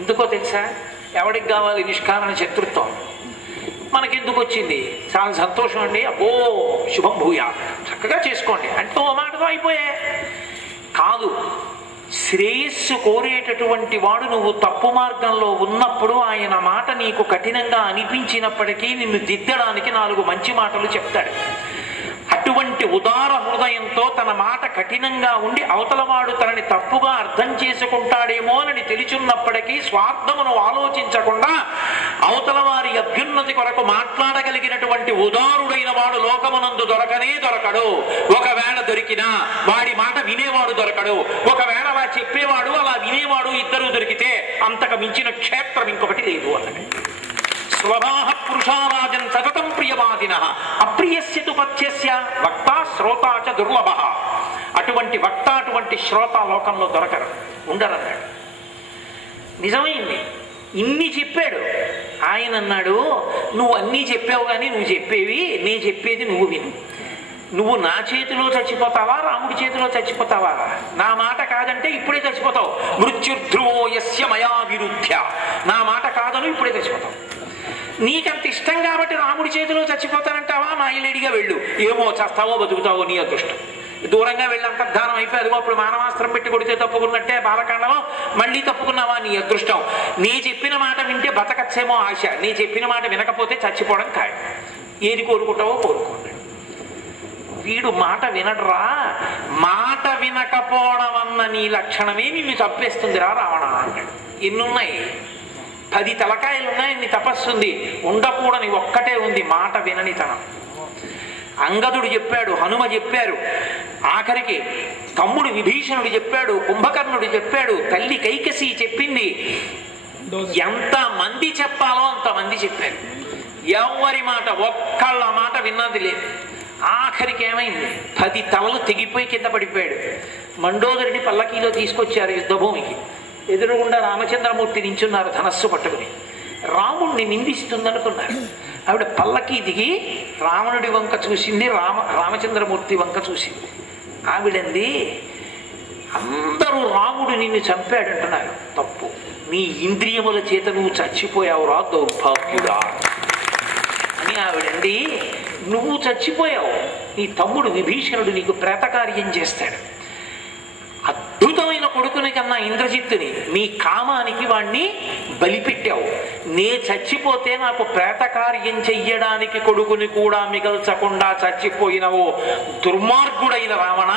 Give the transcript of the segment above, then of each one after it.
ఎందుకో తెలుసా? ఎవడికి కావాలి నిష్కారణ శత్రుత్వం? మనకెందుకు వచ్చింది? చాలా సంతోషం అండి, అబ్బో శుభం భూయా, చక్కగా చేసుకోండి అంటే ఓ మాటతో అయిపోయే. కాదు, శ్రేయస్సు కోరేటటువంటి వాడు నువ్వు తప్పు మార్గంలో ఉన్నప్పుడు ఆయన మాట నీకు కఠినంగా అనిపించినప్పటికీ నిన్ను దిద్దడానికి 4 మంచి మాటలు చెప్తాడు. అటువంటి ఉదార హృదయంతో తన మాట కఠినంగా ఉండి అవతలవాడు తనని తప్పుగా అర్థం చేసుకుంటాడేమో అని తెలుసున్నప్పటికీ స్వార్థమును ఆలోచించకుండా అవతల వారి అభ్యున్నతి కొరకు మాట్లాడగలిగినటువంటి ఉదారుడైన వాడు లోకమునందు దొరకనే దొరకడు. ఒకవేళ దొరికినా వాడి మాట వినేవాడు దొరకడు. ఒకవేళ అలా చెప్పేవాడు అలా వినేవాడు ఇద్దరు దొరికితే అంతకు మించిన క్షేత్రం ఇంకొకటి లేదు అన్నది. స్వభావ పురుషారాజన్ సతతం ప్రియవాదిన అప్రియస్య తు పథ్యస్య వక్త శ్రోత చ దుర్లభ. అటువంటి వక్త అటువంటి శ్రోత లోకంలో దొరకరు, ఉండరన్నాడు. నిజమైంది. ఇన్ని చెప్పాడు. ఆయన అన్నాడు, నువ్వు అన్నీ చెప్పావు కానీ నువ్వు చెప్పేవి నేను చెప్పేది నువ్వు విను. నువ్వు నా చేతిలో చచ్చిపోతావా రాముడి చేతిలో చచ్చిపోతావా? నా మాట కాదంటే ఇప్పుడే చచ్చిపోతావు. మృత్యుర్ధ్రువో యస్య మయా విరుధ్య. నా మాట కాదను ఇప్పుడే చచ్చిపోతావు. నీకంత ఇష్టం కాబట్టి రాముడి చేతిలో చచ్చిపోతానంటావా? మాయలేడిగా వెళ్ళు, ఏమో చస్తావో బతుకుతావో నీ అదృష్టం. దూరంగా వెళ్ళి అంతర్ధానం అయిపోయి అదిగో అప్పుడు మానవాస్త్రం పెట్టి కొడితే తప్పుకున్నట్టే బాలకాండలో మళ్ళీ తప్పుకున్నావా నీ అదృష్టం. నీ చెప్పిన మాట వింటే బతకచ్చేమో ఆశ, నీ చెప్పిన మాట వినకపోతే చచ్చిపోవడం ఖాయం. ఏది కోరుకుంటావో కోరుకోండి. వీడు మాట వినడరా. మాట వినకపోవడం అన్న నీ లక్షణమే నిన్ను చంపేస్తుందిరా రావణ అంటాడు. ఎన్నున్నాయి? 10 తలకాయలున్నాయి, నీ తపస్సుంది. ఉండకూడని ఒక్కటే ఉంది, మాట విననితనం. అంగదుడు చెప్పాడు, హనుమ చెప్పారు, ఆఖరికి తమ్ముడు విభీషణుడు చెప్పాడు, కుంభకర్ణుడు చెప్పాడు, తల్లి కైకసి చెప్పింది. ఎంత మంది చెప్పాలో అంతమంది చెప్పారు. ఎవరి మాట ఒక్కళ్ళ మాట విన్నది లేదు. ఆఖరికి ఏమైంది? 10 తలలు తెగిపోయి కింద పడిపోయాడు. మండోదరిని పల్లకీలో తీసుకొచ్చారు యుద్ధభూమికి. ఎదురుగుండా రామచంద్రమూర్తి నించున్నారు ధనస్సు పట్టుకుని. రాముణ్ణి నిందిస్తుందనుకున్నారు. ఆవిడ పల్లకి దిగి రావణుడి వంక చూసింది, రామచంద్రమూర్తి వంక చూసింది. ఆవిడంది, అందరూ రాముడు నిన్ను చంపాడంటున్నారు. తప్పు. నీ ఇంద్రియముల చేత నువ్వు చచ్చిపోయావురా దౌర్భాగ్యుడా అని ఆవిడంది. నువ్వు చచ్చిపోయావు, నీ తమ్ముడు విభీషణుడు నీకు ప్రేతకార్యం చేస్తాడు. అద్భుతమైన కొడుకుని కన్నా ఇంద్రజిత్తుని నీ కామానికి వాణ్ణి బలిపెట్టావు. నే చచ్చిపోతే నాకు ప్రేతకార్యం చెయ్యడానికి కొడుకుని కూడా మిగల్చకుండా చచ్చిపోయినవో దుర్మార్గుడైన రావణ,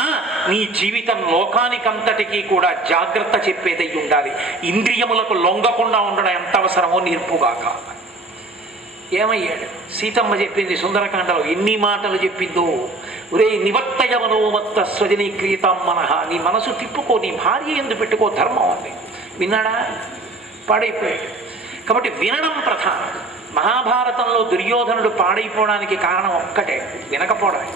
నీ జీవితం లోకానికంతటికీ కూడా జాగ్రత్త చెప్పేదై ఉండాలి. ఇంద్రియములకు లొంగకుండా ఉండడం ఎంత అవసరమో నేర్పుగాక. ఏమయ్యాడు? సీతమ్మ చెప్పింది సుందరకాండలో ఎన్ని మాటలు చెప్పిందో. ఒరే నివర్తయ మనోమత్త స్వజనీక్రియతాం మనః, నీ మనసు తిప్పుకో, నీ భార్య ఎందు పెట్టుకో, ధర్మం అంది. విన్నాడా? పాడైపోయాడు. కాబట్టి వినడం ప్రధానం. మహాభారతంలో దుర్యోధనుడు పాడైపోవడానికి కారణం ఒక్కటే, వినకపోవడమే.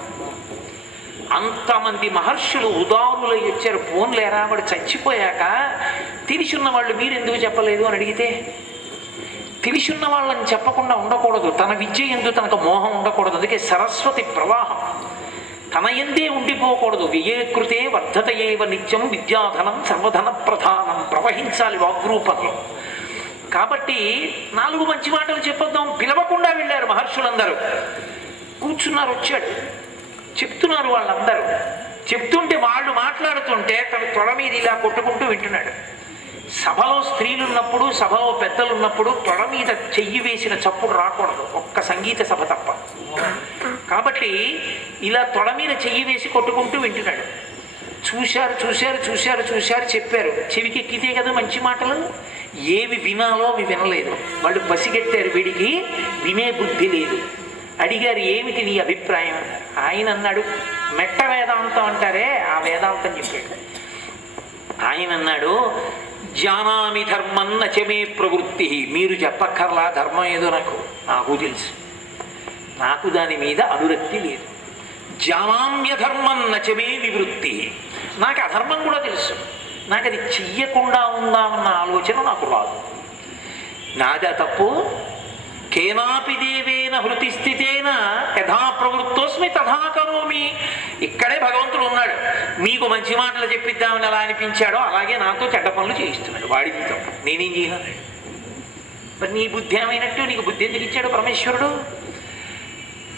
అంతమంది మహర్షులు ఉదారులై వచ్చారు. పోన్లేరా వాడు చచ్చిపోయాక తెలిసున్న వాళ్ళు మీరు ఎందుకు చెప్పలేదు అని అడిగితే, తెలిసున్న వాళ్ళని చెప్పకుండా ఉండకూడదు. తన విద్య ఎందు తనకు మోహం ఉండకూడదు. అందుకే సరస్వతి ప్రవాహం తన ఎందే ఉండిపోకూడదు. వ్యయేకృతే వర్ధతయేవ నిత్యం విద్యాధనం సర్వధన ప్రధానం. ప్రవహించాలి వాగ్రూపంలో. కాబట్టి 4 మంచి మాటలు చెప్పొద్దాం. పిలవకుండా వెళ్ళారు మహర్షులందరూ. కూర్చున్నారు, వచ్చాడు, చెప్తున్నారు వాళ్ళందరూ. చెప్తుంటే వాళ్ళు మాట్లాడుతుంటే తన తొడ మీద ఇలా కొట్టుకుంటూ వింటున్నాడు. సభలో స్త్రీలు ఉన్నప్పుడు, సభలో పెద్దలు ఉన్నప్పుడు తొడ మీద చెయ్యి వేసిన చప్పుడు రాకూడదు, ఒక్క సంగీత సభ తప్ప. కాబట్టి ఇలా తొడ మీద చెయ్యి వేసి కొట్టుకుంటూ వింటున్నాడు. చూశారు చూశారు చూశారు చూశారు, చెప్పారు. చెవికి ఎక్కితే కదా మంచి మాటలు. ఏవి వినాలో అవి వినలేదు. వాళ్ళు పసిగట్టారు, వీడికి వినే బుద్ధి లేదు. అడిగారు, ఏమిటి నీ అభిప్రాయం? ఆయన అన్నాడు, మెట్ట వేదాంతం అంటారే ఆ వేదాంతం చెప్పాడు. ఆయన అన్నాడు, జానామి ధర్మం నచమే ప్రవృత్తి. మీరు చెప్పక్కర్లా ధర్మం ఏదో నాకు తెలుసు, నాకు దాని మీద అనురక్తి లేదు. జానామ్య ధర్మం నచమే నివృత్తి. నాకు అధర్మం కూడా తెలుసు, నాకు అది చెయ్యకుండా ఉందామన్న ఆలోచన నాకు రాదు. నాదా తప్పు? కేనాపి దేవేన హృతిస్థితేన యథా ప్రవృత్తోస్మి తథా కరోమి. ఇక్కడే భగవంతుడు ఉన్నాడు. మీకు మంచి మాటలు చెప్పిద్దామని ఎలా అనిపించాడో అలాగే నాతో చెడ్డ పనులు చేయిస్తున్నాడు. వాడికి తప్ప నేనేం చేయను. మరి నీ బుద్ధి ఏమైనట్టు? నీకు బుద్ధి ఎందుకు ఇచ్చాడు పరమేశ్వరుడు?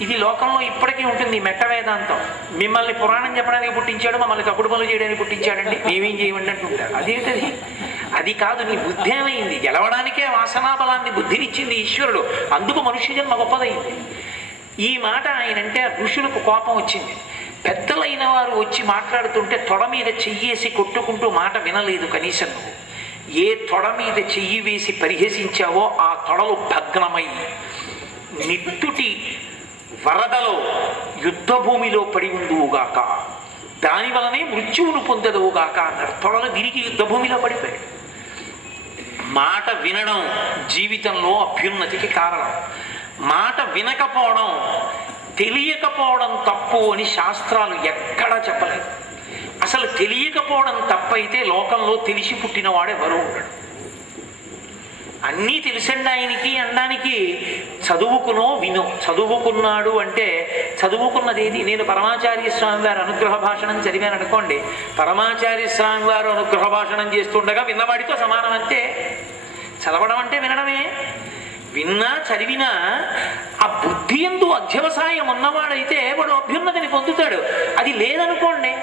ఇది లోకంలో ఇప్పటికీ ఉంటుంది మెట్ట వేదాంతం. మిమ్మల్ని పురాణం చెప్పడానికి పుట్టించాడు, మమ్మల్ని తప్పుడు పనులు చేయడానికి పుట్టించాడండి, మేమేం చేయమండి అంటుంటారు. అదేంటది? అది కాదు. నీ బుద్ధి ఏమైంది? గెలవడానికే వాసనాబలాన్ని బుద్ధినిచ్చింది ఈశ్వరుడు. అందుకు మనుష్య జన్మ గొప్పదైంది. ఈ మాట ఆయనంటే ఋషులకు కోపం వచ్చింది. పెద్దలైన వారు వచ్చి మాట్లాడుతుంటే తొడ మీద చెయ్యేసి కొట్టుకుంటూ మాట వినలేదు కనీసం. నువ్వు ఏ తొడ మీద చెయ్యి వేసి పరిహసించావో ఆ తొడలు భగ్నమై నిట్టుటి వరదలో యుద్ధ భూమిలో పడి ఉందువుగాక, దాని వలనే మృత్యువును పొందదువుగాక అన్నారు. తొడలు విరిగి యుద్ధ భూమిలో పడిపోయాడు. మాట వినడం జీవితంలో అభ్యున్నతికి కారణం. మాట వినకపోవడం, తెలియకపోవడం తప్పు అని శాస్త్రాలు ఎక్కడా చెప్పలేదు. అసలు తెలియకపోవడం తప్పైతే లోకంలో తెలిసి పుట్టినవాడెవరూ ఉంటాడు. అన్నీ తెలిసండి ఆయనకి అనడానికి చదువుకునో వినో. చదువుకున్నాడు అంటే చదువుకున్నదేది? నేను పరమాచార్య స్వామి వారు అనుగ్రహ భాషణం చదివాను అనుకోండి, పరమాచార్య స్వామి వారు అనుగ్రహ భాషణం చేస్తుండగా విన్నవాడితో సమానం. అంతే. చదవడం అంటే వినడమే. విన్నా చదివినా ఆ బుద్ధి యందు అధ్యవసాయం ఉన్నవాడైతే వాడు అభ్యున్నతిని పొందుతాడు. అది లేదనుకోండి,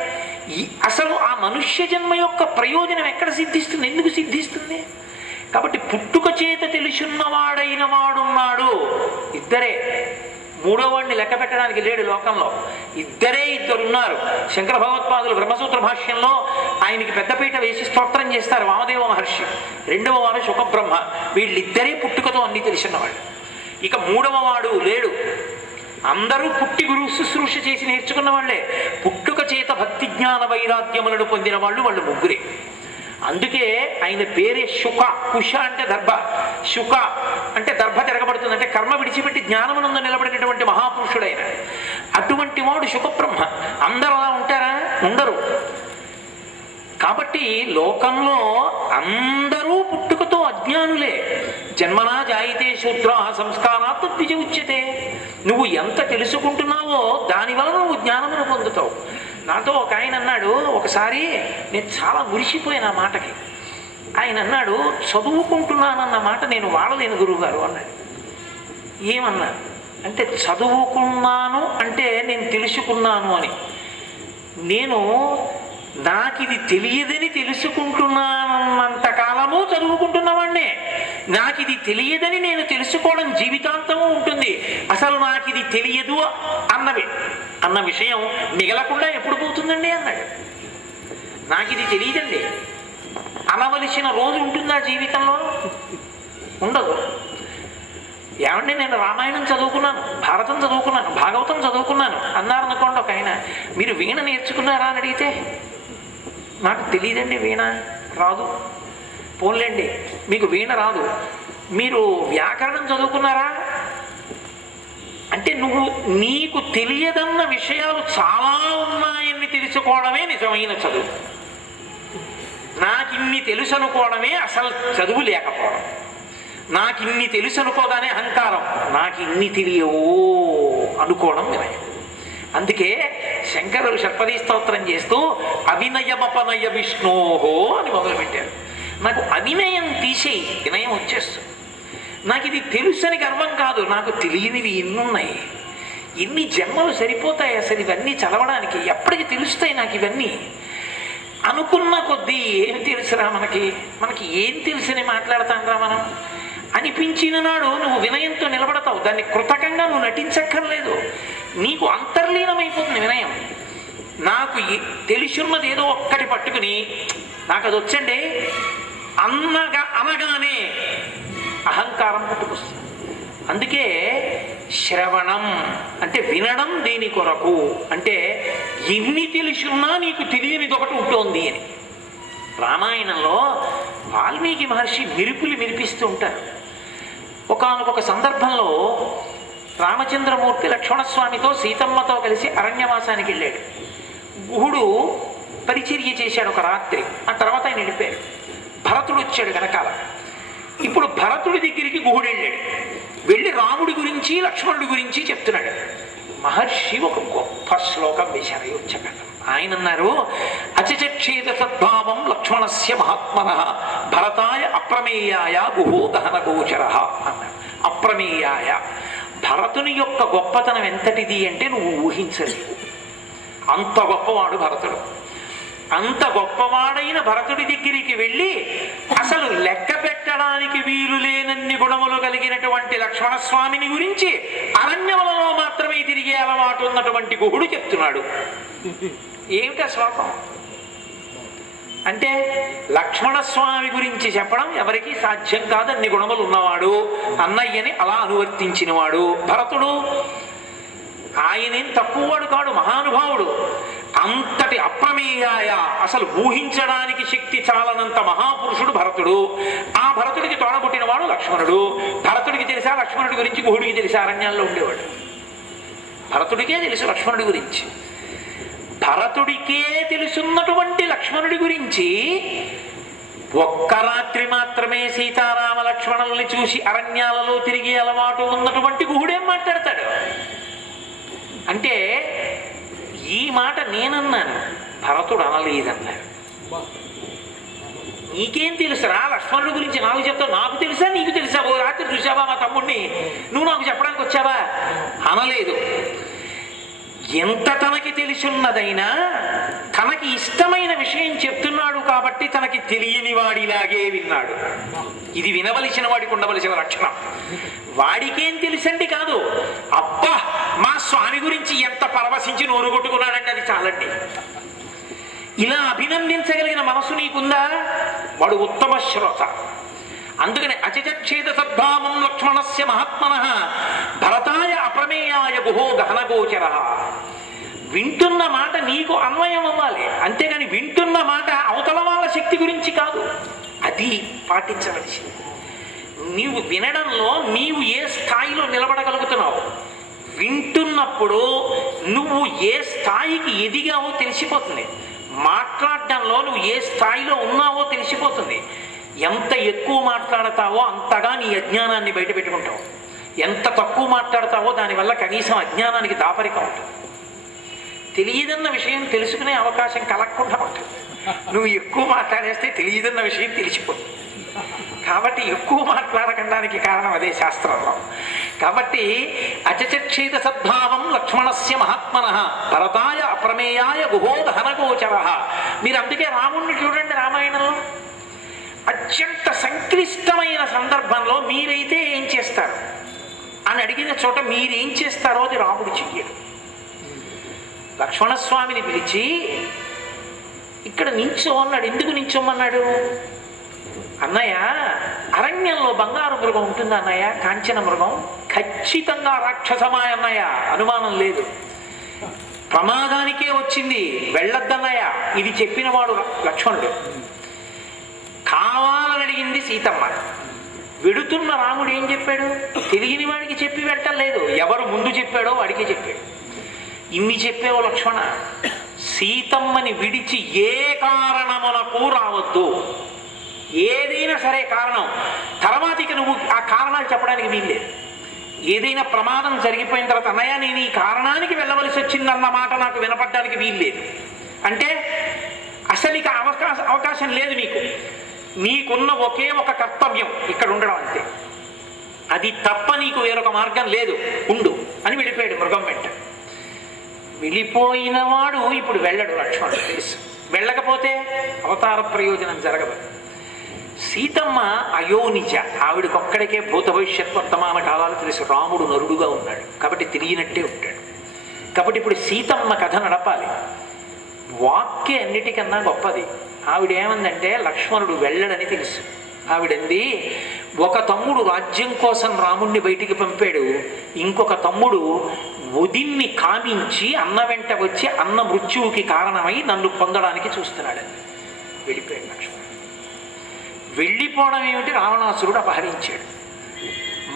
అసలు ఆ మనుష్య జన్మ యొక్క ప్రయోజనం ఎక్కడ సిద్ధిస్తుంది? ఎందుకు సిద్ధిస్తుంది? కాబట్టి పుట్టుక చేత తెలుసున్నవాడైన వాడున్నాడు. ఇద్దరే. మూడో వాడిని లెక్క పెట్టడానికి లేడు లోకంలో. ఇద్దరున్నారు. శంకర భగవత్పాదులు బ్రహ్మసూత్ర భాష్యంలో ఆయనకి పెద్దపీట వేసి స్తోత్రం చేస్తారు వామదేవ మహర్షి. రెండవ వాడు శుకబ్రహ్మ. వీళ్ళిద్దరే పుట్టుకతో అన్ని తెలిసినవాడు. ఇక మూడవ వాడు లేడు. అందరూ పుట్టి గురు శుశ్రూష చేసి నేర్చుకున్న వాళ్ళే. పుట్టుక చేత భక్తి జ్ఞాన వైరాగ్యములను పొందిన వాళ్ళు ముగ్గురే. అందుకే ఆయన పేరే శుక. కుష అంటే దర్భ, శుక అంటే దర్భ తిరగబడుతుంది. అంటే కర్మ విడిచిపెట్టి జ్ఞానమునందు నిలబడినటువంటి మహాపురుషుడైన అటువంటి వాడు శుకబ్రహ్మ. అందరూ అలా ఉంటారా? ఉండరు. కాబట్టి లోకంలో అందరూ పుట్టుకతో అజ్ఞానులే. జన్మనా జాయితే శూద్ర సంస్కారాత్ ద్విజ ఉచ్యతే. నువ్వు ఎంత తెలుసుకుంటున్నావో దానివల్ల నువ్వు జ్ఞానమును పొందుతావు. నాతో ఒక ఆయన అన్నాడు ఒకసారి, నేను చాలా మురిసిపోయిన ఆ మాటకి. ఆయన అన్నాడు, చదువుకుంటున్నానన్న మాట నేను వాడలేను గురువుగారు అన్నాడు. ఏమన్నా అంటే, చదువుకున్నాను అంటే నేను తెలుసుకున్నాను అని. నేను నాకు ఇది తెలియదని తెలుసుకుంటున్నానంతకాలము చదువుకుంటున్నవాడినే. నాకు ఇది తెలియదని నేను తెలుసుకోవడం జీవితాంతము ఉంటుంది. అసలు నాకు ఇది తెలియదు అన్న విషయం మిగలకుండా ఎప్పుడు పోతుందండి అన్నాడు. నాకు ఇది తెలియదండి అనవలసిన రోజు ఉంటుందా జీవితంలో? ఉండదు. ఏమంటే నేను రామాయణం చదువుకున్నాను, భారతం చదువుకున్నాను, భాగవతం చదువుకున్నాను అన్నారనుకోండి ఒక ఆయన. మీరు వీణ నేర్చుకున్నారా అని అడిగితే నాకు తెలియదండి, వీణ రాదు. పోన్లేండి మీకు వీణ రాదు, మీరు వ్యాకరణం చదువుకున్నారా అంటే నువ్వు నీకు తెలియదన్న విషయాలు చాలా ఉన్నాయని తెలుసుకోవడమే నిజమైన చదువు. నాకిన్ని తెలుసు అనుకోవడమే అసలు చదువు లేకపోవడం. నాకిన్ని తెలుసు అనుకోగానే అహంకారం. నాకు ఇన్ని తెలియవో అనుకోవడం వినయం. అందుకే శంకరులు షట్పదీ స్తోత్రం చేస్తూ అవినయమపనయ విష్ణోహో అని మొదలుపెట్టారు. నాకు అవినయం తీసేయి, వినయం వచ్చేస్తుంది. నాకు ఇది తెలుసని గర్వం కాదు, నాకు తెలియనివి ఎన్నున్నాయి, ఎన్ని జన్మలు సరిపోతాయి అసలు ఇవన్నీ చదవడానికి, ఎప్పటికి తెలుస్తాయి నాకు ఇవన్నీ అనుకున్న కొద్దీ. ఏం తెలుసురా మనకి ఏం తెలుసని మాట్లాడతాంరా మనం అనిపించిన నాడు నువ్వు వినయంతో నిలబడతావు. దాన్ని కృతకంగా నువ్వు నటించక్కర్లేదు, నీకు అంతర్లీనమైపోతుంది వినయం. నాకు తెలుసున్నది ఏదో ఒక్కటి పట్టుకుని నాకు అది వచ్చండి అనగానే అహంకారం పుట్టుకొస్తుంది. అందుకే శ్రవణం అంటే వినడం. దేని కొరకు అంటే ఇన్ని తెలుసున్నా నీకు తెలియనిది ఒకటి ఉంటుంది అని. రామాయణంలో వాల్మీకి మహర్షి మెరుపులు మెరిపిస్తూ ఉంటారు. ఒకానొక సందర్భంలో రామచంద్రమూర్తి లక్ష్మణస్వామితో సీతమ్మతో కలిసి అరణ్యవాసానికి వెళ్ళాడు. గుహుడు పరిచర్య చేశాడు ఒక రాత్రి. ఆ తర్వాత ఆయన వెళ్ళిపోయాడు. భరతుడు వచ్చాడు వెనకాల. ఇప్పుడు భరతుడి దగ్గరికి గుహుడు వెళ్ళాడు. వెళ్ళి రాముడి గురించి లక్ష్మణుడి గురించి చెప్తున్నాడు. మహర్షి ఒక గొప్ప శ్లోకం వేశారు అయోధ్యకాండం. ఆయన అన్నారు, అచచక్షేద సద్భావం లక్ష్మణస్య మహాత్మనః భరతాయ అప్రమేయాయ గుహో దహన గోచర అన్నారు. అప్రమేయాయ, భరతుని యొక్క గొప్పతనం ఎంతటిది అంటే నువ్వు ఊహించలేవు. అంత గొప్పవాడు భరతుడు. అంత గొప్పవాడైన భరతుడి దగ్గరికి వెళ్ళి అసలు లెక్క పెట్టడానికి వీలు లేనన్ని గుణములు కలిగినటువంటి లక్ష్మణస్వామిని గురించి అరణ్యములలో మాత్రమే తిరిగే అలవాటు ఉన్నటువంటి గుహుడు చెప్తున్నాడు. ఏమిటా శ్లోకం అంటే? లక్ష్మణస్వామి గురించి చెప్పడం ఎవరికీ సాధ్యం కాదు. అన్ని గుణములు ఉన్నవాడు, అన్నయ్యని అలా అనువర్తించినవాడు భరతుడు. ఆయనేం తక్కువవాడు కాడు, మహానుభావుడు. అంతటి అప్రమేయాయ, అసలు ఊహించడానికి శక్తి చాలనంత మహాపురుషుడు భరతుడు. ఆ భరతుడికి తోడబుట్టినవాడు లక్ష్మణుడు. భరతుడికి తెలుసా లక్ష్మణుడి గురించి? గుహుడికి తెలిసా? అరణ్యాల్లో ఉండేవాడు. భరతుడికే తెలుసు లక్ష్మణుడి గురించి. భరతుడికే తెలుసున్నటువంటి లక్ష్మణుడి గురించి ఒక్క రాత్రి మాత్రమే సీతారామ లక్ష్మణుల్ని చూసి అరణ్యాలలో తిరిగి అలవాటు ఉన్నటువంటి గుహుడేం మాట్లాడతాడు అంటే? ఈ మాట నేనన్నాను, భరతుడు అనలేదన్నాడు. నీకేం తెలుసురా లక్ష్మణుడి గురించి? నాకు చెప్తావు. నాకు తెలుసా నీకు తెలుసా? ఓ రాత్రి చూసావా మా తమ్ముడిని? నువ్వు నాకు చెప్పడానికి వచ్చావా? అనలేదు. ఎంత తనకి తెలిసున్నదైనా తనకి ఇష్టమైన విషయం చెప్తున్నాడు కాబట్టి తనకి తెలియని వాడిలాగే విన్నాడు. ఇది వినవలసిన వాడికి ఉండవలసిన లక్షణం. వాడికేం తెలుసండి కాదు, అబ్బా మా స్వామి గురించి ఎంత పరవశించి నోరు కొట్టుకున్నాడండి, అది చాలండి. ఇలా అభినందించగలిగిన మనసు నీకుందా? వాడు ఉత్తమ శ్రోత. అందుకని అచచక్షేద సద్భావం లక్ష్మణస్య మహాత్మనః భరతాయ అప్రమేయాయ గుహో దహన గోచర. వింటున్న మాట నీకు అన్వయం అవ్వాలి, అంతేగాని వింటున్న మాట అవతల వాళ్ళ శక్తి గురించి కాదు. అది పాటించవలసింది. నీవు వినడంలో నీవు ఏ స్థాయిలో నిలబడగలుగుతున్నావు, వింటున్నప్పుడు నువ్వు ఏ స్థాయికి ఎదిగావో తెలిసిపోతుంది. మాట్లాడడంలో నువ్వు ఏ స్థాయిలో ఉన్నావో తెలిసిపోతుంది. ఎంత ఎక్కువ మాట్లాడతావో అంతగా నీ అజ్ఞానాన్ని బయట పెట్టుకుంటావు. ఎంత తక్కువ మాట్లాడతావో దానివల్ల కనీసం అజ్ఞానానికి దాపరికం ఉంటుంది. తెలియదన్న విషయం తెలుసుకునే అవకాశం కలగకుండా ఉంటుంది. నువ్వు ఎక్కువ మాట్లాడేస్తే తెలియదన్న విషయం తెలిసిపోతుంది. కాబట్టి ఎక్కువ మాట్లాడకడానికి కారణం అదే శాస్త్రంలో. కాబట్టి అచచక్షేద సద్భావం లక్ష్మణస్య మహాత్మనః భరతాయ అప్రమేయాయ గుహో దహన గోచర. మీరు అందుకే రాముణ్ణి చూడండి, రామాయణంలో అత్యంత సంక్లిష్టమైన సందర్భంలో మీరైతే ఏం చేస్తారు అని అడిగిన చోట మీరేం చేస్తారో అది రాముడు చెయ్యడు. లక్ష్మణస్వామిని పిలిచి ఇక్కడ నించో అన్నాడు. ఎందుకు నించోమన్నాడు? అన్నయ్య, అరణ్యంలో బంగారు మృగం ఉంటుంది అన్నయ్య, కాంచన మృగం, ఖచ్చితంగా రాక్షసమాయ అన్నయ్య, అనుమానం లేదు. ప్రమాదానికే వచ్చింది, వెళ్ళొద్దన్నయ్య. ఇది చెప్పినవాడు లక్ష్మణుడు. కావాలని అడిగింది సీతమ్మ. వెడుతున్న రాముడు ఏం చెప్పాడు? తెలియని వాడికి చెప్పి వెళ్ళలేదు, ఎవరు ముందు చెప్పాడో వాడికి చెప్పాడు. ఇన్ని చెప్పేవో లక్ష్మణ, సీతమ్మని విడిచి ఏ కారణమునకు రావద్దు. ఏదైనా సరే కారణం, తర్వాత ఇక నువ్వు ఆ కారణాలు చెప్పడానికి వీల్లేదు. ఏదైనా ప్రమాదం జరిగిపోయిన తర్వాత అన్నయ్య నేను ఈ కారణానికి వెళ్ళవలసి వచ్చిందన్న మాట నాకు వినపడడానికి వీల్లేదు అంటే అసలు ఇక అవకాశం లేదు నీకు. నీకున్న ఒకే ఒక కర్తవ్యం ఇక్కడ ఉండడం, అంతే. అది తప్ప నీకు వేరొక మార్గం లేదు, ఉండు అని వెళ్ళిపోయాడు మృగం వెంట. వెళ్ళిపోయిన వాడు ఇప్పుడు వెళ్ళడు లక్ష్మణుడు తెలుసు. వెళ్ళకపోతే అవతార ప్రయోజనం జరగదు. సీతమ్మ అయోనిజ, ఆవిడకొక్కడికే భూత భవిష్యత్ వర్తమాన కాలాలు తెలుసు. రాముడు నరుడుగా ఉన్నాడు కాబట్టి తెలియనట్టే ఉంటాడు. కాబట్టి ఇప్పుడు సీతమ్మ కథ నడపాలి. వాక్య అన్నిటికన్నా గొప్పది. ఆవిడేమందంటే లక్ష్మణుడు వెళ్ళడని తెలుసు. ఆవిడంది, ఒక తమ్ముడు రాజ్యం కోసం రాముణ్ణి బయటికి పంపాడు, ఇంకొక తమ్ముడు వదిన్ని కామించి అన్న వెంట వచ్చి అన్న మృత్యువుకి కారణమై నన్ను పొందడానికి చూస్తున్నాడు. వెళ్ళిపోయాడు లక్ష్మణుడు. వెళ్ళిపోవడం ఏమిటి? రావణాసురుడు అపహరించాడు.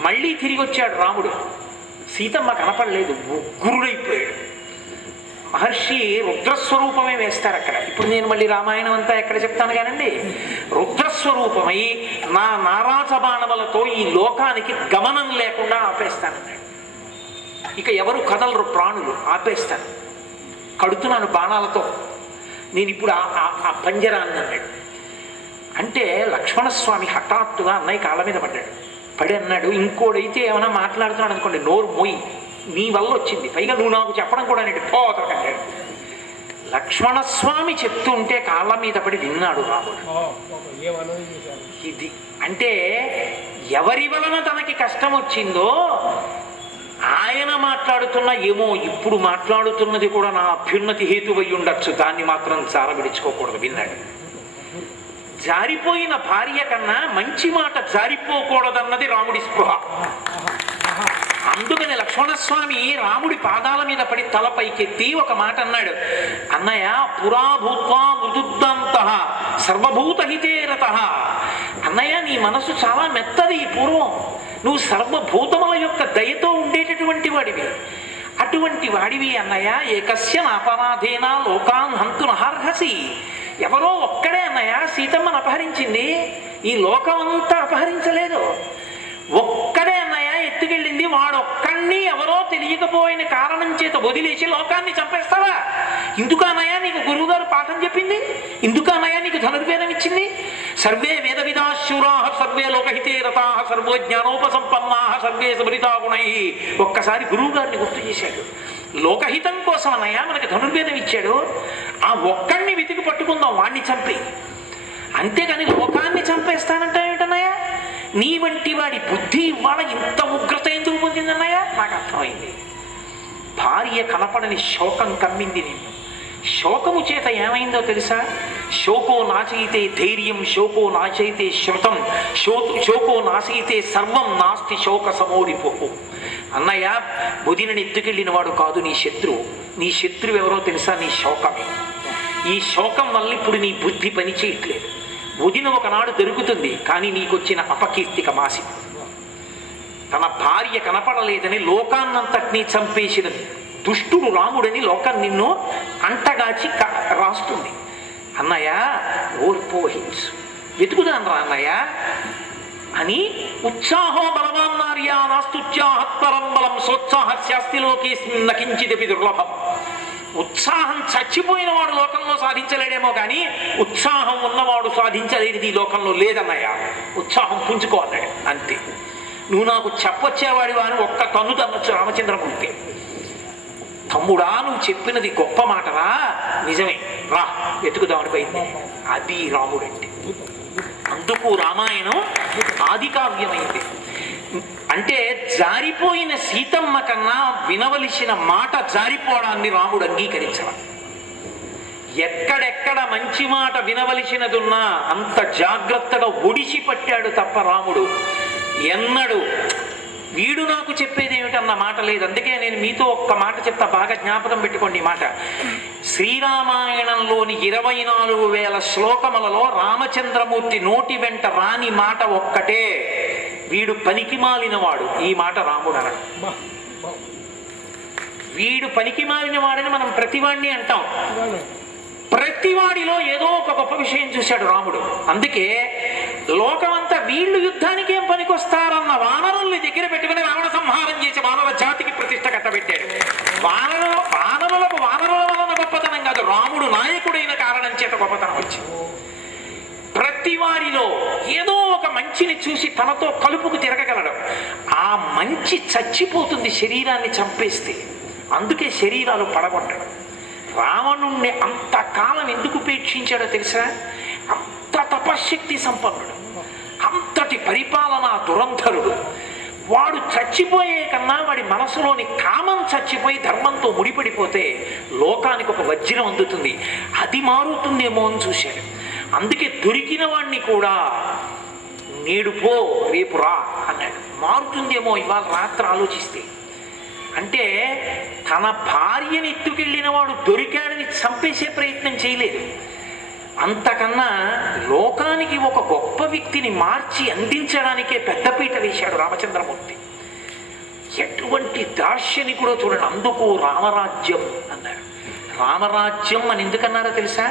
మళ్ళీ తిరిగి వచ్చాడు రాముడు. సీతమ్మ కనపడలేదు, ఉగ్రుడైపోయాడు. మహర్షి రుద్రస్వరూపమే వేస్తారు అక్కడ. ఇప్పుడు నేను మళ్ళీ రామాయణం అంతా ఎక్కడ చెప్తాను కానండి. రుద్రస్వరూపమై నా నారాజ బాణములతో ఈ లోకానికి గమనం లేకుండా ఆపేస్తానన్నాడు. ఇక ఎవరు కదలరు, ప్రాణులు ఆపేస్తాను, కడుతున్నాను బాణాలతో నేను ఇప్పుడు ఆ పంజరాన్ని అన్నాడు. అంటే లక్ష్మణస్వామి హఠాత్తుగా అన్నయ్య కాళ్ళ మీద పడ్డాడు. పడి అన్నాడు, ఇంకోడైతే ఏమైనా మాట్లాడుతున్నాడు అనుకోండి, నోరు మొయ్యి, నీ వల్ల వచ్చింది, పైగా నువ్వు నాకు చెప్పడం కూడా అనేది పోతకంటాడు. లక్ష్మణస్వామి చెప్తుంటే కాళ్ళ మీద పడి విన్నాడు రాముడు. ఇది అంటే ఎవరి వలన తనకి కష్టం వచ్చిందో ఆయన మాట్లాడుతున్నా ఏమో ఇప్పుడు మాట్లాడుతున్నది కూడా నా అభ్యున్నతి హేతువై ఉండొచ్చు, దాన్ని మాత్రం జారవిడుచుకోకూడదు విన్నాడు. జారిపోయిన భార్య కన్నా మంచి మాట జారిపోకూడదన్నది రాముడి స్పృహ. అందుకని లక్ష్మణస్వామి రాముడి పాదాల మీద పడి తల పైకెత్తి ఒక మాట అన్నాడు, అన్నయ్య పురాభూత్వా మృదుద్దాంత సర్వభూతహితే రతః. అన్నయ్య నీ మనసు చాలా మెత్తది, పూర్వం నువ్వు సర్వభూతముల యొక్క దయతో ఉండేటటువంటి వాడివి. అటువంటి వాడివి అన్నయ్య, ఏకస్య నాపరాధేన లోకాన్ హంతు నహార్హసి. ఎవరో ఒక్కడే అన్నయ్య సీతమ్మను అపహరించింది, ఈ లోకమంతా అపహరించలేదు. ఒక్కడే అన్నయ్య ఎత్తుకెళ్ళింది, వాడొక్కడిని ఎవరో తెలియకపోయిన కారణం చేత వదిలేసి లోకాన్ని చంపేస్తావా? ఇందుకు అన్నయ్య నీకు గురువుగారు పాఠం చెప్పింది, ఇందుకు అన్నయ్య నీకు ధనుర్వేదం ఇచ్చింది. సర్వే వేద విదాశూరా సర్వే లోకహితే రతా సర్వో జ్ఞానోపసంపన్నా సర్వే సమృతా గుణై. ఒక్కసారి గురువు గారిని గుర్తు చేశాడు. లోకహితం కోసం అన్నయ్య మనకి ధనుర్వేదం ఇచ్చాడు, ఆ ఒక్కడిని వెతికి పట్టుకుందాం, వాణ్ణి చంపి. అంతేగాని లోకాన్ని చంపేస్తానంటే ఏమిటన్నయ్య? నీ వంటి వాడి బుద్ధి ఇవాళ ఇంత ఉగ్రత ఎందుకు పొందిందన్నయ్య? నాకు అర్థమైంది. భార్య కనపడని శోకం కమ్మింది నిన్ను. శోకము చేత ఏమైందో తెలుసా? శోకో నాశయితే ధైర్యం, శోకో నాశయితే శృతం, శోకో నాశయితే సర్వం నాస్తి శోక సమోరిపోకు. అన్నయ్య బుధిని ఎత్తుకెళ్ళిన వాడు కాదు నీ శత్రువు. నీ శత్రువు ఎవరో తెలుసా? నీ శోకమే. ఈ శోకం వల్ల ఇప్పుడు నీ బుద్ధి పని చేయట్లేదు. వదిన ఒకనాడు దొరుకుతుంది, కానీ నీకొచ్చిన అపకీర్తిక మాసి. తన భార్య కనపడలేదని లోకాన్నంతటినీ చంపేసిన దుష్టుడు రాముడని లోకం నిన్ను అంటగాచి రాస్తుంది. అన్నయ్య ఓర్పోహించు, వెతుకుదాను రా అన్నయ్య అని. ఉత్సాహో బలవాన్నార్యా నాస్తుత్యాహత్పరం బలం సోత్సాహ శాస్తిలోకేస్మిన్ నకించిదపి దుర్లభం. ఉత్సాహం చచ్చిపోయిన వాడు లోకంలో సాధించలేడేమో కానీ ఉత్సాహం ఉన్నవాడు సాధించలేనిది ఈ లోకంలో లేదన్నయ్య. ఉత్సాహం పుంజుకో అన్నాడు. అంతే, నువ్వు నాకు చెప్పొచ్చేవాడివా అని ఒక్క తన్ను తన్నొచ్చు రామచంద్రమూర్తి. తమ్ముడా నువ్వు చెప్పినది గొప్ప మాటరా, నిజమే, రా వెతుకుదామని పోయింది. అది రాముడు అంటే. అందుకు రామాయణం ఆది కావ్యమైంది. అంటే జారిపోయిన సీతమ్మ కన్నా వినవలసిన మాట జారిపోవడాన్ని రాముడు అంగీకరించాల. ఎక్కడెక్కడ మంచి మాట వినవలసినదున్నా అంత జాగ్రత్తగా ఒడిసి పట్టాడు తప్ప రాముడు ఎన్నడు వీడు నాకు చెప్పేది ఏమిటన్న మాట లేదు. అందుకే నేను మీతో ఒక్క మాట చెప్తా, బాగా జ్ఞాపకం పెట్టుకోండి ఈ మాట. శ్రీరామాయణంలోని 24,000 శ్లోకములలో రామచంద్రమూర్తి నోటి వెంట రాని మాట ఒక్కటే, వీడు పనికి మాలినవాడు. ఈ మాట రాముడు అన్నాడు. వీడు పనికి మాలిన వాడని మనం ప్రతివాడిని అంటాం. ప్రతివాడిలో ఏదో ఒక గొప్ప విషయం చూశాడు రాముడు. అందుకే లోకమంతా వీళ్ళు యుద్ధానికి ఏం పనికొస్తారన్న వానరుల్ని దగ్గర పెట్టుకుని రావణ సంహారం చేసి మానవ జాతికి ప్రతిష్ట కట్టబెట్టాడు. వానరులకు వానరుల వలన గొప్పతనం కాదు, రాముడు నాయకుడైన కారణం చేత గొప్పతనం వచ్చింది. ప్రతి వారిలో ఏదో ఒక మంచిని చూసి తనతో కలుపుకు తిరగగలడు. ఆ మంచి చచ్చిపోతుంది శరీరాన్ని చంపేస్తే. అందుకే శరీరాలు పడగొట్టడు. రావణుణ్ణి అంతకాలం ఎందుకు ఉపేక్షించాడో తెలుసా? అంత తపశ్శక్తి సంపన్నుడు, అంతటి పరిపాలనా దురంధరుడు. వాడు చచ్చిపోయే కన్నా వాడి మనసులోని కామం చచ్చిపోయి ధర్మంతో ముడిపడిపోతే లోకానికి ఒక వజ్రం అందుతుంది, అది మారుతుందేమో అని చూశాడు. అందుకే దొరికిన వాడిని కూడా నేడు పో రేపు రా అన్నాడు. మారుతుందేమో ఇవాళ రాత్రి ఆలోచిస్తే. అంటే తన భార్యని ఎత్తుకెళ్ళిన వాడు దొరికాడని చంపేసే ప్రయత్నం చేయలేదు. అంతకన్నా లోకానికి ఒక గొప్ప వ్యక్తిని మార్చి అందించడానికే పెద్దపీట వేశాడు రామచంద్రమూర్తి. ఎటువంటి దార్శనికుడో చూడండి. అందుకు రామరాజ్యం అన్నాడు. రామరాజ్యం అని ఎందుకన్నారో తెలుసా?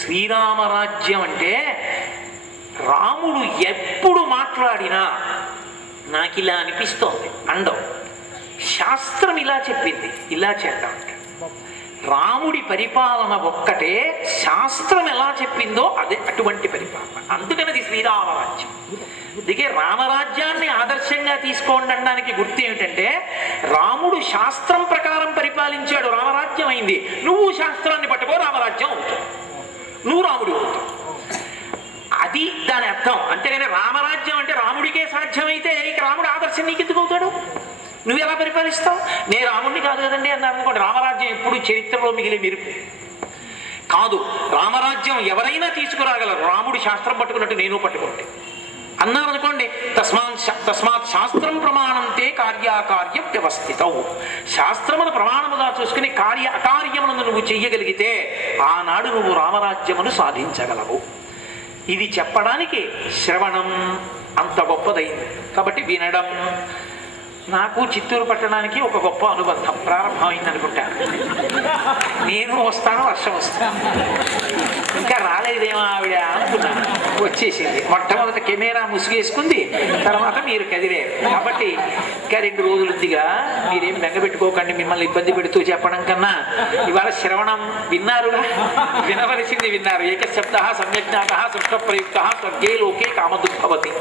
శ్రీరామరాజ్యం అంటే రాముడు ఎప్పుడు మాట్లాడినా నాకు ఇలా అనిపిస్తోంది అండం, శాస్త్రం ఇలా చెప్పింది ఇలా చేద్దాం. రాముడి పరిపాలన ఒక్కటే, శాస్త్రం ఎలా చెప్పిందో అదే అటువంటి పరిపాలన. అందుకనది శ్రీరామరాజ్యం. అందుకే రామరాజ్యాన్ని ఆదర్శంగా తీసుకోండి అనడానికి గుర్తు ఏమిటంటే, రాముడు శాస్త్రం ప్రకారం పరిపాలించాడు, రామరాజ్యం అయింది. నువ్వు శాస్త్రాన్ని పట్టుకో, రామరాజ్యం అవుతావు, నువ్వు రాముడు అవుతావు. అది దాని అర్థం. అంతేగాని రామరాజ్యం అంటే రాముడికే సాధ్యమైతే ఇక రాముడు ఆదర్శం నీకు ఎందుకు అవుతాడు? నువ్వు ఎలా పరిపాలిస్తావు? నేను రాముడిని కాదు కదండి అన్నారు అనుకోండి, రామరాజ్యం ఎప్పుడు చరిత్రలో మిగిలే మెరుపు కాదు. రామరాజ్యం ఎవరైనా తీసుకురాగలరు, రాముడు శాస్త్రం పట్టుకున్నట్టు నేను పట్టుకుంటే అన్నారు అనుకోండి. తస్మాత్ శాస్త్రం ప్రమాణంతే కార్యాకార్య వ్యవస్థితం. శాస్త్రమును ప్రమాణముగా చూసుకుని కార్య అకార్యములను నువ్వు చెయ్యగలిగితే ఆనాడు నువ్వు రామరాజ్యమును సాధించగలవు. ఇది చెప్పడానికి శ్రవణం అంత గొప్పదైంది. కాబట్టి వినడం. నాకు చిత్తూరు పట్టణానికి ఒక గొప్ప అనుబంధం ప్రారంభమైంది అనుకుంటాను. నేను వస్తాను, వర్షం వస్తాను, ఇంకా రాలేదేమో ఆవిడ అనుకున్నాను. వచ్చేసింది. మొట్టమొదటి కెమెరా ముసుగేసుకుంది, తర్వాత మీరు కదిలేరు. కాబట్టి ఇంకా 2 రోజులు ఉందిగా, మీరేం బెంగపెట్టుకోకండి. మిమ్మల్ని ఇబ్బంది పెడుతూ చెప్పడం కన్నా ఇవాళ శ్రవణం విన్నారుగా, వినవలసింది విన్నారు. ఏకశబ్ద సమ్యజ్ఞాత సృష్ట ప్రయుక్త స్వర్గే లోకే కామదుర్భవతి.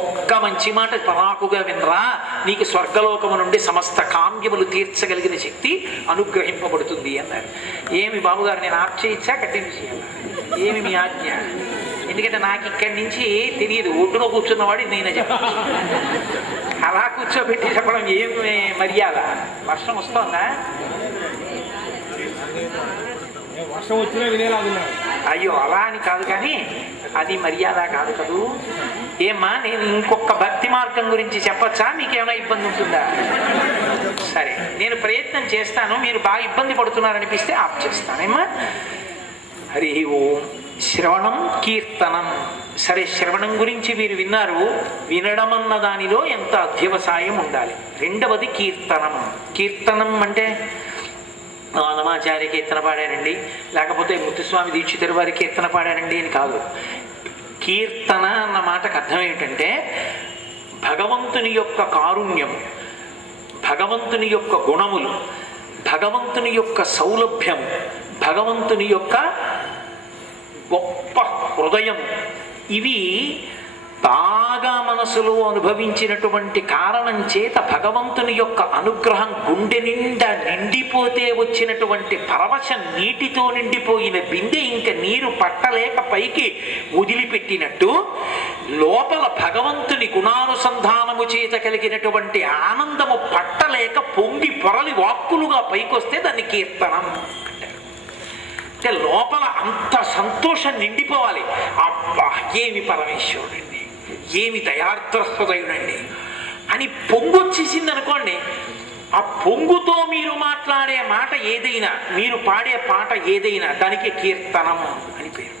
ఒక్క మంచి మాట పరాకుగా వినరా, నీకు స్వర్గలోకము నుండి సమస్త కామ్యములు తీర్చగలిగిన శక్తి అనుగ్రహింపబడుతుంది అన్నారు. ఏమి బాబుగారు, నేను ఆప్ చేయించా కంటిన్యూ చేయాలా? ఏమి మీ ఆజ్ఞ? ఎందుకంటే నాకు ఇక్కడి నుంచి తెలియదు, ఒడ్డులో కూర్చున్నవాడు నేను చెప్పాను. అలా కూర్చోబెట్టి చెప్పడం ఏమి మర్యాద? వర్షం వస్తుందా? వర్షం వచ్చినా వినేలాగున్నారు. అయ్యో అలా అని కాదు, కానీ అది మర్యాద కాదు కదూ. ఏమ్మా, నేను ఇంకొక భక్తి మార్గం గురించి చెప్పచ్చా? మీకేమైనా ఇబ్బంది ఉంటుందా? సరే, నేను ప్రయత్నం చేస్తాను. మీరు బాగా ఇబ్బంది పడుతున్నారనిపిస్తే ఆప్ చేస్తానేమ్మా. హరి ఓం. శ్రవణం కీర్తనం. సరే, శ్రవణం గురించి మీరు విన్నారు. వినడం అన్న దానిలో ఎంత అధ్యవసాయం ఉండాలి. రెండవది కీర్తనం. కీర్తనం అంటే నమాచార్య కీర్తన పాడానండి, లేకపోతే ముత్తుస్వామి దీక్షితుల వారి కీర్తన పాడానండి అని కాదు. కీర్తన అన్న మాటకు అర్థం ఏమిటంటే భగవంతుని యొక్క కారుణ్యము, భగవంతుని యొక్క గుణములు, భగవంతుని యొక్క సౌలభ్యము, భగవంతుని యొక్క గొప్ప హృదయము, ఇవి బాగా మనసులో అనుభవించినటువంటి కారణం చేత భగవంతుని యొక్క అనుగ్రహం గుండె నిండా నిండిపోతే వచ్చినటువంటి పరవశం నీటితో నిండిపోయిన బిందె ఇంక నీరు పట్టలేక పైకి వదిలిపెట్టినట్టు లోపల భగవంతుని గుణానుసంధానము చేత కలిగినటువంటి ఆనందము పట్టలేక పొంగి పొరలి వాక్కులుగా పైకొస్తే దాన్ని కీర్తనం అంటారు. అంటే లోపల అంత సంతోషం నిండిపోవాలి. అబ్బా, ఏమి పరమేశ్వరుడండి, ఏమి దయార్ద్ర హృదయుడండి అని పొంగొచ్చేసింది అనుకోండి. ఆ పొంగుతో మీరు మాట్లాడే మాట ఏదైనా, మీరు పాడే పాట ఏదైనా దానికి కీర్తనం అని పేరు.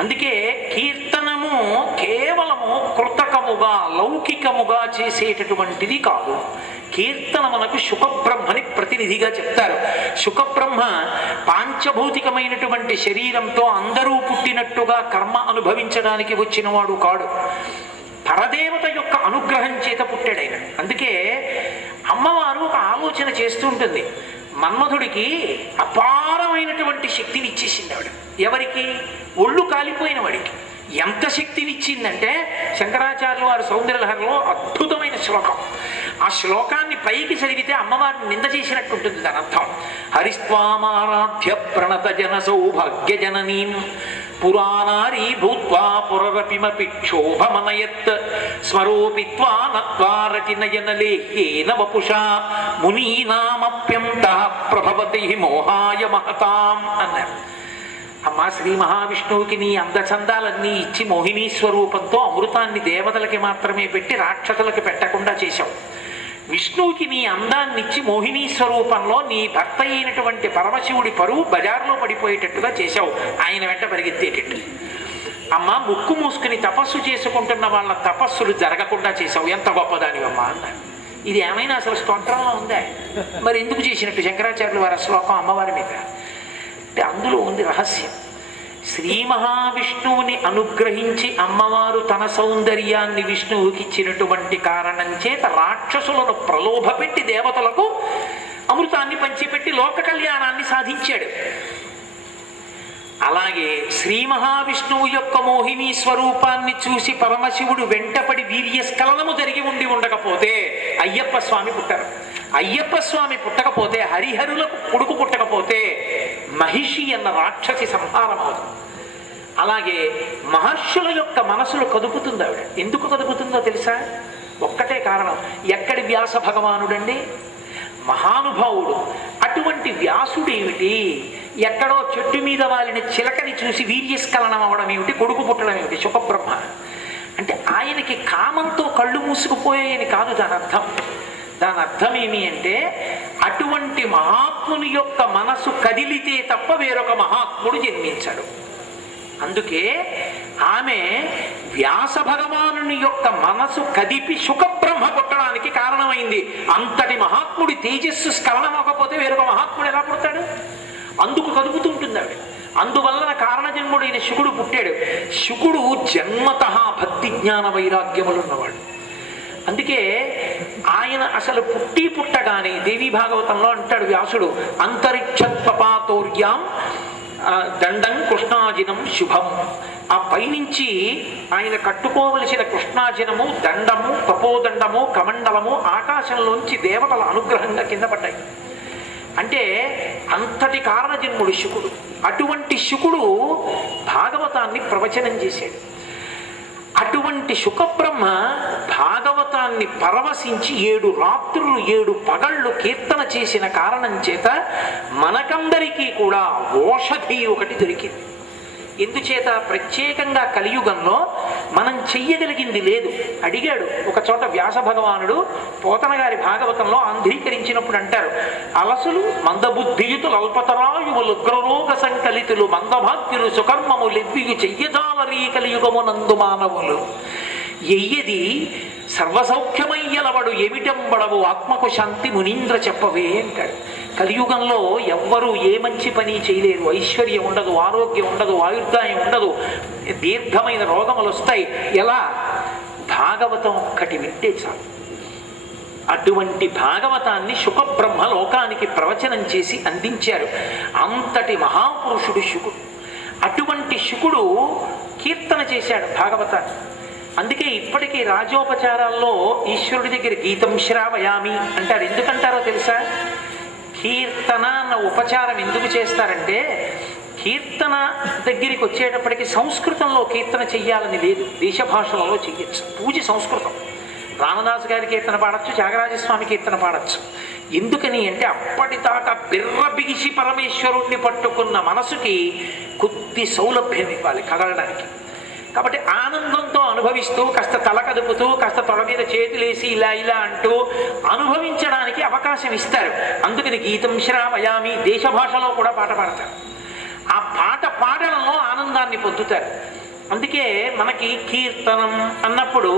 అందుకే కీర్తనము కేవలము కృతకముగా లౌకికముగా చేసేటటువంటిది కాదు. కీర్తనమునకు శుకబ్రహ్మని ప్రతినిధిగా చెప్తారు. శుకబ్రహ్మ పాంచభౌతికమైనటువంటి శరీరంతో అందరూ పుట్టినట్టుగా కర్మ అనుభవించడానికి వచ్చినవాడు కాడు. పరదేవత యొక్క అనుగ్రహం చేత పుట్టాడైన. అందుకే అమ్మవారు ఒక ఆలోచన చేస్తూ ఉంటుంది. మన్మధుడికి అపారమైనటువంటి శక్తిని ఇచ్చేసింది ఆవిడ. ఎవరికి? ఒళ్ళు కాలిపోయిన వాడికి. ఎంత శక్తినిచ్చిందంటే శంకరాచార్యులు వారు సౌందర్యలహరిలో అద్భుతమైన శ్లోకం. ఆ శ్లోకాన్ని పైకి చదివితే అమ్మవారిని నింద చేసినట్టు ఉంటుంది దాని అర్థం. హరిస్వామారాధ్య ప్రణత జన సౌభాగ్య జననీం పురాణారీ భూత్వా పురరపిమపి క్షోభమనయత్ స్మరోపిత్వా నత్వారతి నయనలేహ్యేన వపుషా మునీనామప్యంతః ప్రభవతి మోహాయ మహతాం అన్నారు. అమ్మా, శ్రీ మహావిష్ణువుకి నీ అందచందాలన్నీ ఇచ్చి మోహినీ స్వరూపంతో అమృతాన్ని దేవతలకి మాత్రమే పెట్టి రాక్షసులకి పెట్టకుండా చేశావు. విష్ణువుకి నీ అందాన్ని ఇచ్చి మోహినీ స్వరూపంలో నీ భర్త అయినటువంటి పరమశివుడి పరువు బజార్లో పడిపోయేటట్టుగా చేశావు, ఆయన వెంట పరిగెత్తేటట్టు. అమ్మ, ముక్కు మూసుకుని తపస్సు చేసుకుంటున్న వాళ్ళ తపస్సులు జరగకుండా చేశావు, ఎంత గొప్పదానివమ్మా అన్నారు. ఇది ఏమైనా అసలు స్తోత్రంలో ఉందా? మరి ఎందుకు చేసినట్టు శంకరాచార్యులు వారి శ్లోకం అమ్మవారి మీద? అంటే అందులో ఉంది రహస్యం. శ్రీ మహావిష్ణువుని అనుగ్రహించి అమ్మవారు తన సౌందర్యాన్ని విష్ణువుకి ఇచ్చినటువంటి కారణం చేత రాక్షసులను ప్రలోభపెట్టి దేవతలకు అమృతాన్ని పంచిపెట్టి లోక కళ్యాణాన్ని సాధించాడు. అలాగే శ్రీ మహావిష్ణువు యొక్క మోహిని స్వరూపాన్ని చూసి పరమశివుడు వెంటపడి వీర్యస్ఖలనము జరిగి ఉండకపోతే అయ్యప్ప స్వామి పుట్టారు. అయ్యప్ప స్వామి పుట్టకపోతే, హరిహరులకు కొడుకు పుట్టకపోతే మహిషి అన్న రాక్షసి సంహారం అవుతుంది. అలాగే మహర్షుల యొక్క మనసులు కదుపుతుంది ఆవిడ. ఎందుకు కదుపుతుందో తెలుసా? ఒక్కటే కారణం. ఎక్కడి వ్యాస భగవానుడండి? మహానుభావుడు. అటువంటి వ్యాసుడేమిటి ఎక్కడో చెట్టు మీద వాలిన చిలకని చూసి వీర్యస్ఖలనం అవడం ఏమిటి, కొడుకు పుట్టడం ఏమిటి? శుకబ్రహ్మ అంటే ఆయనకి కామంతో కళ్ళు మూసుకుపోయాయని కాదు దాని అర్థం. దాని అర్థం ఏమి అంటే అటువంటి మహాత్ముని యొక్క మనసు కదిలితే తప్ప వేరొక మహాత్ముడు జన్మించాడు. అందుకే ఆమె వ్యాస భగవానుని యొక్క మనసు కదిపి శుకబ్రహ్మ పుట్టడానికి కారణమైంది. అంతటి మహాత్ముడి తేజస్సు స్ఖలనమవకపోతే వేరొక మహాత్ముడు ఎలా పుడతాడు? అందుకు కదుపుతుంటుంది ఆవిడ. అందువలన కారణజన్ముడైన శుకుడు పుట్టాడు. శుకుడు జన్మతః భక్తి జ్ఞాన వైరాగ్యములున్నవాడు. అందుకే ఆయన అసలు పుట్టగానే దేవీ భాగవతంలో అంటాడు వ్యాసుడు, అంతరిక్షత్వపాతౌర్యాం దండం కృష్ణాజినం శుభం. ఆ పైనుంచి ఆయన కట్టుకోవలసిన కృష్ణాజినము, దండము, తపోదండము, కమండలము ఆకాశంలోంచి దేవతల అనుగ్రహంగా కింద పడ్డాయి. అంటే అంతటి కారణజన్ముడు శుకుడు. అటువంటి శుకుడు భాగవతాన్ని ప్రవచనం చేశాడు. అటువంటి శుకబ్రహ్మ భాగవతాన్ని పరవశించి 7 రాత్రులు 7 పగళ్ళు కీర్తన చేసిన కారణం చేత మనకందరికీ కూడా ఓషధి ఒకటి దొరికింది. ఎందుచేత ప్రత్యేకంగా కలియుగంలో మనం చెయ్యగలిగింది లేదు. అడిగాడు ఒక చోట వ్యాస భగవానుడు పోతన గారి భాగవతంలో ఆంధ్రీకరించినప్పుడు అంటారు, అలసులు మందబుద్ధియుతులు అల్పతరాయువులు ఉగ్రరోగ సంకలితులు మందభాగ్యులు సుకర్మములు ఎవ్వియు చెయ్యజాలరీ కలియుగమునందు మానవులు ఎయ్యది సర్వసౌఖ్యమయ్యలవడు ఎవిటంబడవు ఆత్మకు శాంతి మునీంద్ర చెప్పవే అంటాడు. కలియుగంలో ఎవ్వరూ ఏ మంచి పని చేయలేరు. ఐశ్వర్యం ఉండదు, ఆరోగ్యం ఉండదు, ఆయుర్దాయం ఉండదు, దీర్ఘమైన రోగములు వస్తాయి. ఎలా? భాగవతం ఒక్కటి వింటే చాలు. అటువంటి భాగవతాన్ని శుకబ్రహ్మ లోకానికి ప్రవచనం చేసి అందించారు. అంతటి మహాపురుషుడు శుకుడు. అటువంటి శుకుడు కీర్తన చేశాడు భాగవతాన్ని. అందుకే ఇప్పటికీ రాజోపచారాల్లో ఈశ్వరుడి దగ్గర గీతం శ్రావయామి అంటారు. ఎందుకంటారో తెలుసా? కీర్తన అన్న ఉపచారం ఎందుకు చేస్తారంటే కీర్తన దగ్గరికి వచ్చేటప్పటికి సంస్కృతంలో కీర్తన చెయ్యాలని లేదు, దేశ భాషలలో చెయ్యొచ్చు. పూజ సంస్కృతం. రామదాసు గారి కీర్తన పాడచ్చు, త్యాగరాజస్వామి కీర్తన పాడచ్చు. ఎందుకని అంటే అప్పటిదాకా బిర్ర బిగిసి పరమేశ్వరుణ్ణి పట్టుకున్న మనసుకి కొద్ది సౌలభ్యం ఇవ్వాలి కదలడానికి. కాబట్టి ఆనందంతో అనుభవిస్తూ కాస్త తల కదుపుతూ కాస్త తొడ మీద చేతులేసి ఇలా ఇలా అంటూ అనుభవించడానికి అవకాశం ఇస్తారు. అందుకని గీతం శ్రావయామి దేశ భాషలో కూడా పాట పాడతారు. ఆ పాట పాడడంలో ఆనందాన్ని పొందుతారు. అందుకే మనకి కీర్తనం అన్నప్పుడు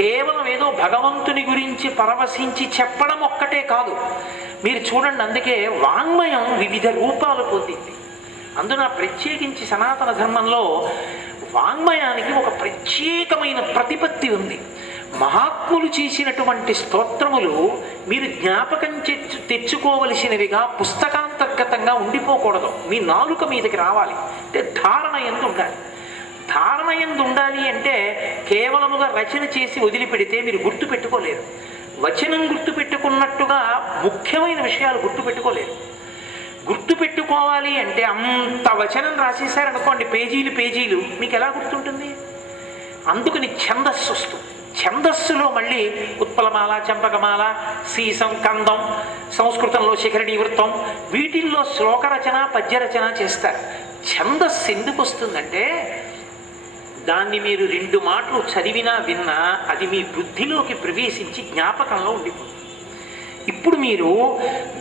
కేవలం ఏదో భగవంతుని గురించి పరవశించి చెప్పడం ఒక్కటే కాదు. మీరు చూడండి, అందుకే వాంగ్మయం వివిధ రూపాలు పొందింది. అందున ప్రత్యేకించి సనాతన ధర్మంలో వాంగ్మయానికి ఒక ప్రత్యేకమైన ప్రతిపత్తి ఉంది. మహాత్ములు చేసినటువంటి స్తోత్రములు మీరు జ్ఞాపకం తెచ్చుకోవలసినవిగా పుస్తకాంతర్గతంగా ఉండిపోకూడదు. మీ నాలుక మీదకి రావాలి. అంటే ధారణ ఎందు ఉండాలి. ధారణ ఎందు ఉండాలి అంటే కేవలముగా రచన చేసి వదిలిపెడితే మీరు గుర్తు పెట్టుకోలేరు. వచనం గుర్తు పెట్టుకున్నట్టుగా ముఖ్యమైన విషయాలు గుర్తు పెట్టుకోలేరు. గుర్తు పెట్టుకోవాలి అంటే అంత వచనం రాసేసారనుకోండి, పేజీలు పేజీలు, మీకు ఎలా గుర్తుంటుంది? అందుకని ఛందస్సు వస్తుంది. ఛందస్సులో మళ్ళీ ఉత్పలమాల, చంపకమాల, సీసం, కందం, సంస్కృతంలో శిఖరణి వృత్తం, వీటిల్లో శ్లోక రచన పద్యరచన చేస్తారు. ఛందస్సు ఎందుకు వస్తుందంటే దాన్ని మీరు 2 మాటలు చదివినా విన్నా అది మీ బుద్ధిలోకి ప్రవేశించి జ్ఞాపకంలో ఉండిపోతుంది. ఇప్పుడు మీరు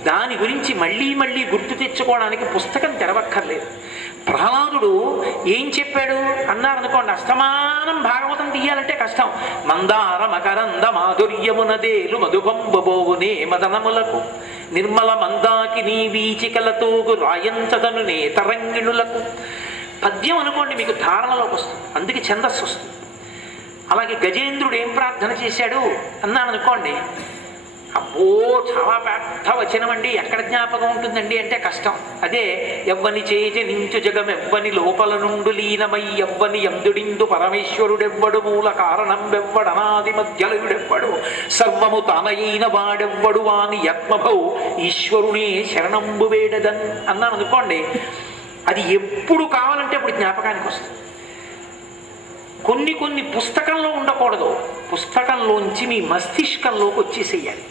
దాని గురించి మళ్ళీ మళ్ళీ గుర్తు తెచ్చుకోవడానికి పుస్తకం తెరవక్కర్లేదు. ప్రహ్లాదుడు ఏం చెప్పాడు అన్నారనుకోండి, అస్తమానం భాగవతం తీయాలంటే కష్టం. మందార మకరంద మాధుర్యమునదేలు మధుపంబోవునే మదనములకు నిర్మల మందాకి నీ వీచికలతోగు రాయంచదను నేతరంగిణులకు. పద్యం అనుకోండి మీకు ధారణలోకి వస్తుంది, అందుకే ఛందస్సు వస్తుంది. అలాగే గజేంద్రుడు ఏం ప్రార్థన చేశాడు అన్నాను అనుకోండి, అబ్బో చాలా పెద్ద వచనం అండి, ఎక్కడ జ్ఞాపకం ఉంటుందండి అంటే కష్టం. అదే ఎవ్వని చేజ నించు జగం ఎవ్వని లోపల నుండు లీనమై ఎవ్వని ఎందుడిందు పరమేశ్వరుడెవ్వడు మూల కారణం వెవ్వడనాది మధ్యలుడెవ్వడు సర్వము తానయైన వాడెవ్వడు వాని యత్మభౌ ఈశ్వరునే శరణంబు వేడదన్ అన్నాను అనుకోండి, అది ఎప్పుడు కావాలంటే అప్పుడు జ్ఞాపకానికి వస్తుంది. కొన్ని పుస్తకంలో ఉండకూడదు, పుస్తకంలోంచి మీ మస్తిష్కంలోకి వచ్చేసేయాలి.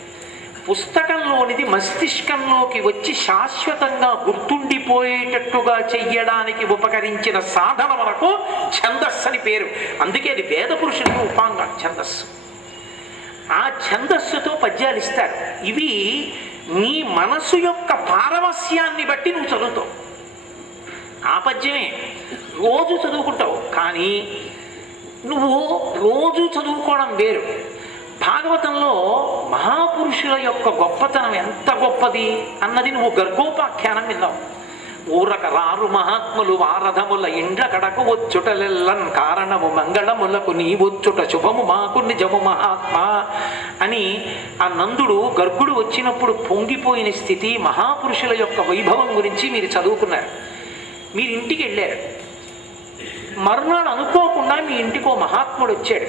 పుస్తకంలోనిది మస్తిష్కంలోకి వచ్చి శాశ్వతంగా గుర్తుండిపోయేటట్టుగా చెయ్యడానికి ఉపకరించిన సాధన వరకు ఛందస్సు అని పేరు. అందుకే అది వేద పురుషులకు ఉపాంగం ఛందస్సు. ఆ ఛందస్సుతో పద్యాలు ఇస్తారు. ఇవి నీ మనసు యొక్క పారవస్యాన్ని బట్టి నువ్వు చదువుతావు. ఆ పద్యమే రోజు చదువుకుంటావు, కానీ నువ్వు రోజు చదువుకోవడం వేరు. భాగవతంలో మహాపురుషుల యొక్క గొప్పతనం ఎంత గొప్పది అన్నది నువ్వు గర్గోపాఖ్యానం విన్నావు. ఊరక రారు మహాత్ములు వారధముల ఇండ్ల కడకు వచ్చుటలెల్లన్ కారణము మంగళములకు నీ వచ్చుట శుభము మాకు నిజము మహాత్మా అని ఆ నందుడు గర్గుడు వచ్చినప్పుడు పొంగిపోయిన స్థితి, మహాపురుషుల యొక్క వైభవం గురించి మీరు చదువుకున్నారు. మీరు ఇంటికి వెళ్ళారు, మరునాడు అనుకోకుండా మీ ఇంటికి ఓ మహాత్ముడు వచ్చాడు.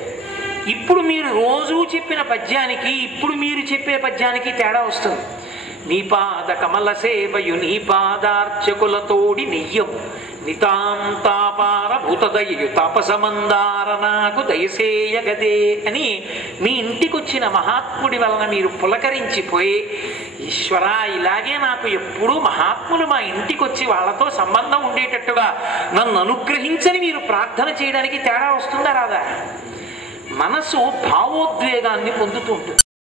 ఇప్పుడు మీరు రోజూ చెప్పిన పద్యానికి ఇప్పుడు మీరు చెప్పే పద్యానికి తేడా వస్తుంది. నీ పాద కమల సేవయు నీ పాదార్చకులతోడి నెయ్యము నితాంతాపార భూతదయు తాపసమందార నాకు దయసేయగదే అని మీ ఇంటికి వచ్చిన మహాత్ముడి వలన మీరు పులకరించిపోయి, ఈశ్వరా ఇలాగే నాకు ఎప్పుడూ మహాత్ములు మా ఇంటికి వచ్చి వాళ్ళతో సంబంధం ఉండేటట్టుగా నన్ను అనుగ్రహించని మీరు ప్రార్థన చేయడానికి తేడా వస్తుందా రాదా? మనసు భావోద్వేగాన్ని పొందుతూ ఉంటుంది.